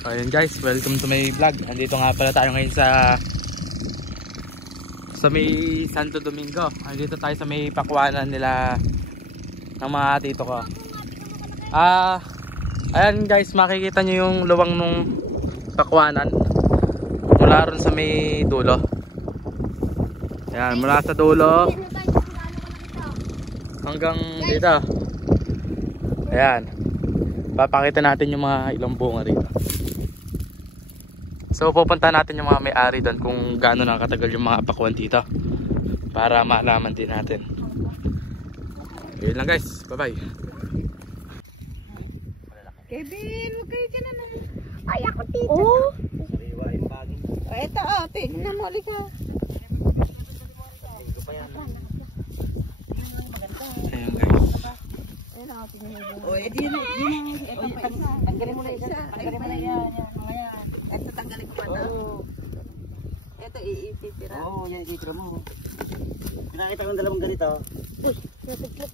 Ayun guys, welcome to my vlog. Andito nga pala tayo ngayon sa may Santo Domingo. Andito tayo sa may pakwanan nila ng mga tito ko. Ayan guys, makikita nyo yung luwang nung pakwanan mula ron sa may dulo. Ayan, mula sa dulo hanggang dito. Ayan, papakita natin yung mga ilang bunga rito. So pupunta natin yung mga may-ari doon kung gaano nakatagal yung mga pakwan dito para malaman din natin. Yun lang guys, bye bye. Kevin, huwag kayo dyan naman. Ay, ako tita. Oh! Ito, tignan mo ulit ha. Ayan guys. O, edi yun. Tanggalin mo na isa. Tanggalin mo na yan. Ito, tanggalin ko na. Ito, iititira. Oo, yan ititira mo. Pinakita ko ng dalawang ganito. Nasaglat.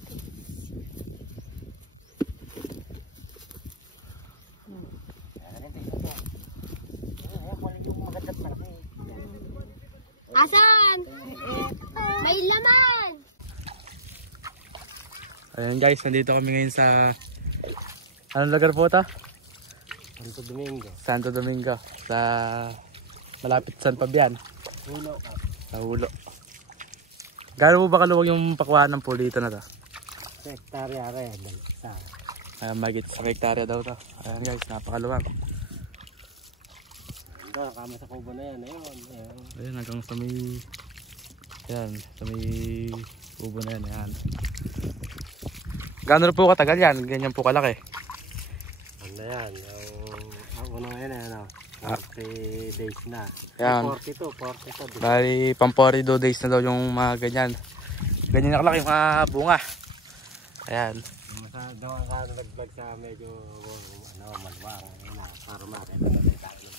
Asan? May laman! Ayan guys, nandito kami ngayon sa anong lugar po ito? Santo Domingo. Santo Domingo. Sa malapit San Fabian. Hulo ka. Sa Hulo. Gaano po ba kaluwag yung pakwanan po dito na to? Sa hektarya rin. Magit sa hektarya daw to. Ayan guys, napakaluwag. Ando, kama sa kubo na yan. Ayan, hanggang sa may ayan, sa may kubo na yan. Ayan. Gaano po katagal yan? Ganyan po kalaki. Ano yan? Ang una ngayon ano? 40 days na. Ayan. 42. Bali, pang 42 days na daw yung mga ganyan. Ganyan na kalaki yung mga bunga. Ayan. Daw ka naglag sa medyo maluwang. Para makita na tayo.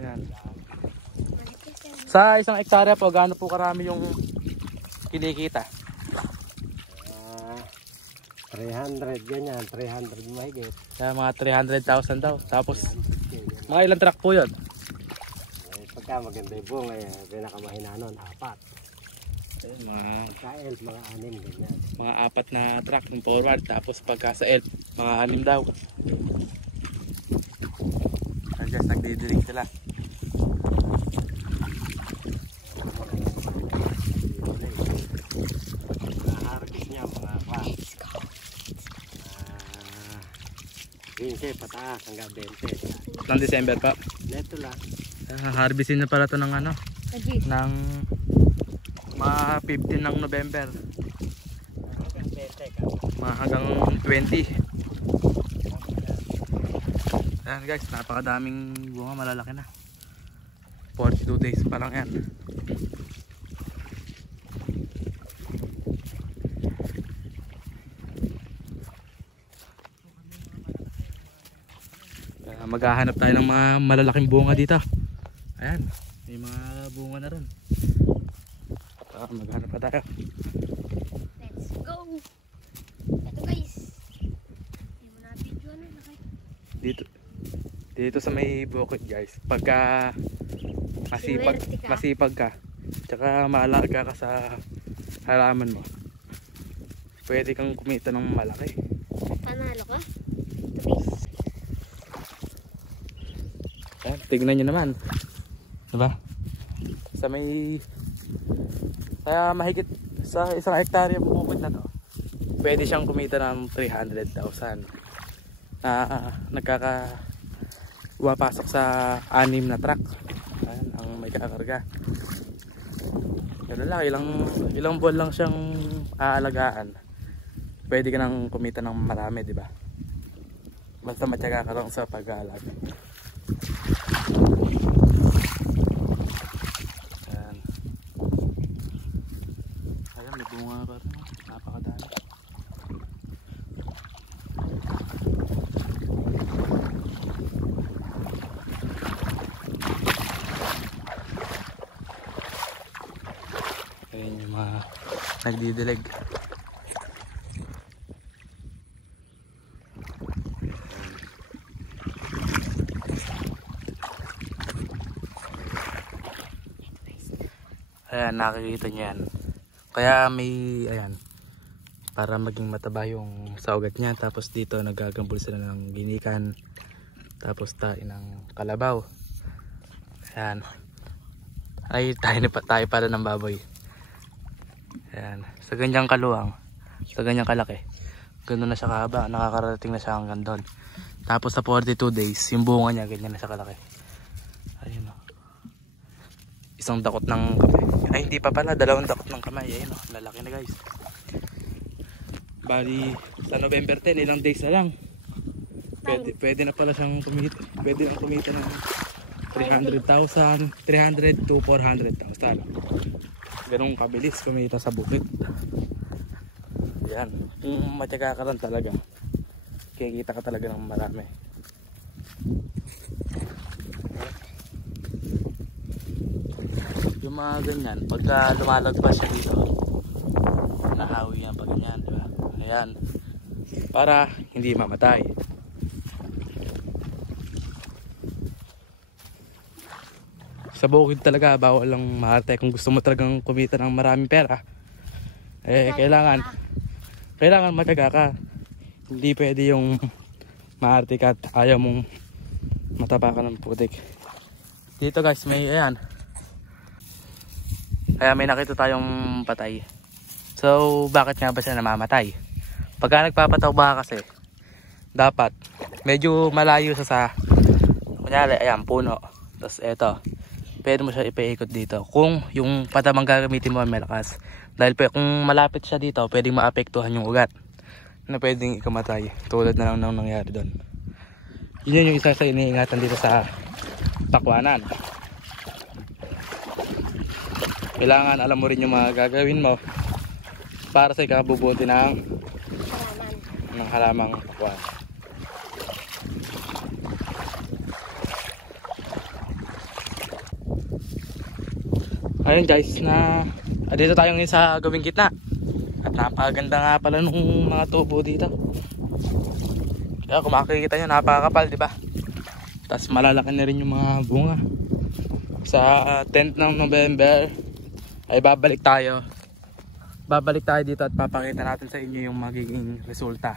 Ayan. Sa isang hektarya po, gaano po karami yung kinikita? 300 ganyan, 300 mahigit. Kaya mga 300,000 daw. Tapos, mga ilang truck po yun? Pagka maganda yung bunga, pinakamahina nun, 4. Ayan, mga 6, mga 6 ganyan. mga 4 na truck yung forward. Tapos pagka sa elf, mga 6 daw. Ayan guys, nagdidilig sila. Harvest niya mga 15 pataas hanggang 20. Ng December pa. Neto lang. Harvestin na pala to ng ano? Ng mga 15 ng November. Mga hanggang 20. Ayan guys, napakadaming bunga, malalaki na. 42 days pa lang yan. Maghahanap tayo ng mga malalaking bunga dito. Ayan, may mga bunga na rin. Maghanap pa tayo. Let's go! Ito guys. Hindi mo na video ano. Dito sa may bukid guys. Pagka masipag ka. Tsaka maalaga ka sa halaman mo. Pwede kang kumita ng malaki. Panalo ka? Ito guys. Ayan, tignan nyo naman. Diba? Sa may mahigit sa isang hektarya bukid na to, pwede siyang kumita ng 300,000 na nagkakapasok sa 6 na truck. Ayan, ang may kakarga. Pero lang, ilang buwan lang siyang aalagaan, pwede ka nang kumita ng marami, diba? Basta matyaga ka lang sa pag-aalaga. Ayan, may bunga pa rin. Napakadami. Ayan yung mga nagdidilig. Ayan, nakikita nyo yan. Kaya may, ayan, para maging mataba yung sa ugat niya. Tapos dito nagagambol sila ng ginikan. Tapos tayo ng kalabaw. Ayan. Ay, tayo pala ng baboy. Ayan. Sa ganyang kaluwang, sa ganyang kalaki, ganoon na siya kahaba. Nakakarating na siya hanggang doon. Tapos sa 42 days, yung bunga niya, ganyan na siya kalaki. Ayun o. Isang dakot ng kamay. Ay, hindi pa pala. 2 dakot ng kamay. Ayun o. Lalaki na guys. Bali, sa November 10, ilang days na lang. Pwede na pala siyang kumita. Pwede lang kumita ng 300,000, 300 to 400,000. Ganun kabilis kumita sa bukid. Yan. Kung matyaga ka lang talaga, kikita ka talaga ng marami. Yung mga ganyan, pagka lumalagpas siya dito, nahawi yan pag ganyan, diba? Ayan. Para hindi mamatay. Sa bukid talaga, bawal lang maarte. Kung gusto mo talagang kumita ng maraming pera, kailangan matyaga ka. Hindi pwede yung maarte ka at ayaw mong mataba ka ng putik. Dito guys, may ayan. Kaya may nakita tayong patay. So, bakit nga ba siya namamatay? Pagka nagpapatawa kasi, dapat medyo malayo sa kunyari, ayan, puno. Tapos eto, pwede mo siya ipaikot dito. Kung yung patabang gagamitin mo ay malakas. Dahil kung malapit siya dito, pwedeng maapektuhan yung ugat na pwedeng ikamatay, tulad na lang nang nangyari doon. Yun yung isa sa iniingatan dito sa pakwanan. Kailangan alam mo rin yung mga gagawin mo para sa ikabubuti ng halamang pakwan. Ayun guys, dito tayo ngayon sa gawing gitna. At napakaganda nga pala nung mga tubo dito. Kaya kung makikita nyo, napakakapal, di ba? Tapos malalaki na rin yung mga bunga. Sa 10th ng November ay babalik tayo. Babalik tayo dito at papakita natin sa inyo yung magiging resulta.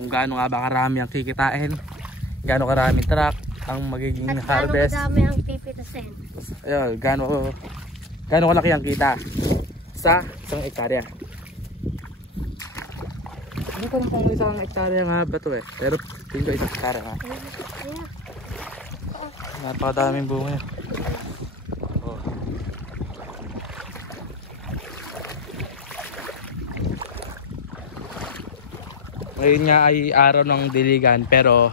Kung gaano nga ba karami ang kikitain, gaano karaming truck ang magiging harvest. At gaano kadami ang pipitasin. Ayun, gaano kalaki ang kita sa isang hektarya. Ano pa rin pang isang hektarya nga ba ito eh? Pero tingin ko isang hektarya nga. Napakadaming bunga. Oh. Ngayon nga ay araw ng diligan, pero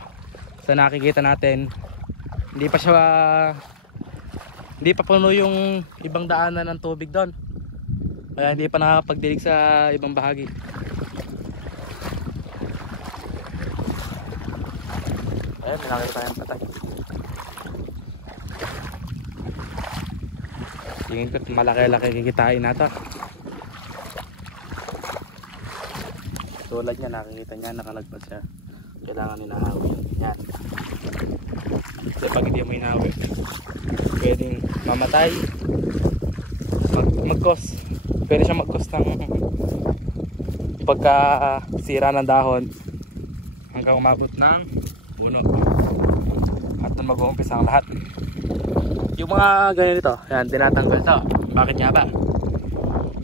sa nakikita natin, hindi pa puno yung ibang daanan ng tubig doon. Kaya hindi pa nakakapagdilig sa ibang bahagi. Ayan, may nakita tayong patay. Tingin ko malaki-laki kikitain nato. Tulad niya, nakikita niya, nakalagpas siya. Kailangan ninahawi. Yan. Kasi pag hindi mo hinahawi, pwedeng mamatay, mag-cause. Pwede siya mag-cause ng pagkasira ng dahon hanggang umabot ng bunog. At doon mag-uumpisa ang lahat. Yung mga ganyan nito, yan, tinatanggal to. Bakit nga ba?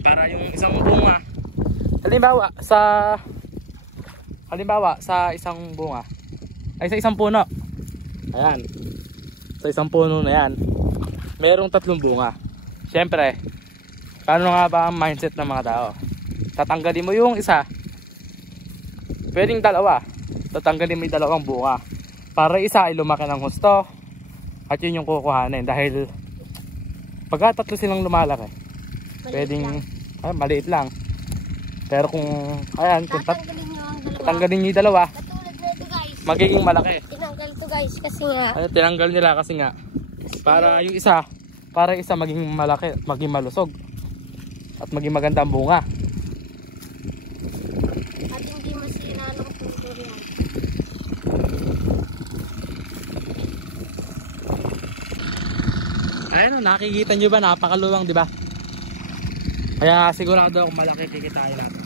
Para yung isang bunga, halimbawa sa isang bunga, ay sa isang puno, ayan, sa isang puno na yan, merong 3 bunga. Siyempre, paano nga ba ang mindset ng mga tao? Tatanggalin mo yung isa, pwedeng 2, tatanggalin mo yung 2 bunga para isa ay lumaki ng husto at yun yung kukuhanin. Dahil pagka 3 silang lumalaki, pwedeng maliit lang. Pero kung ayan, kung tatanggalin nyo yung 2, Katulad na ito guys. magiging malaki. Tinanggal ito guys kasi nga. Tinanggal nila kasi nga para yung isa, maging malaki, maging malusog at maging maganda ang bunga. At hindi masira ng puso yan. Ayun, nakikita nyo ba, napakaluwang, di ba? Kaya sigurado kung malaki kikitain natin.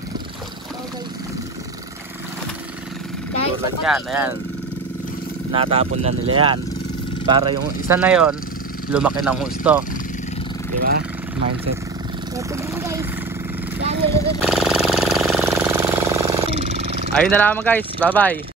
Oh guys. Dahil sa Tulad yan, ayan. Natapon na nila yan. Para yung isa na yon lumaki ng husto. Di ba? Mindset. ito din guys. Yan, nilagay. Ayun na lang guys. Bye bye.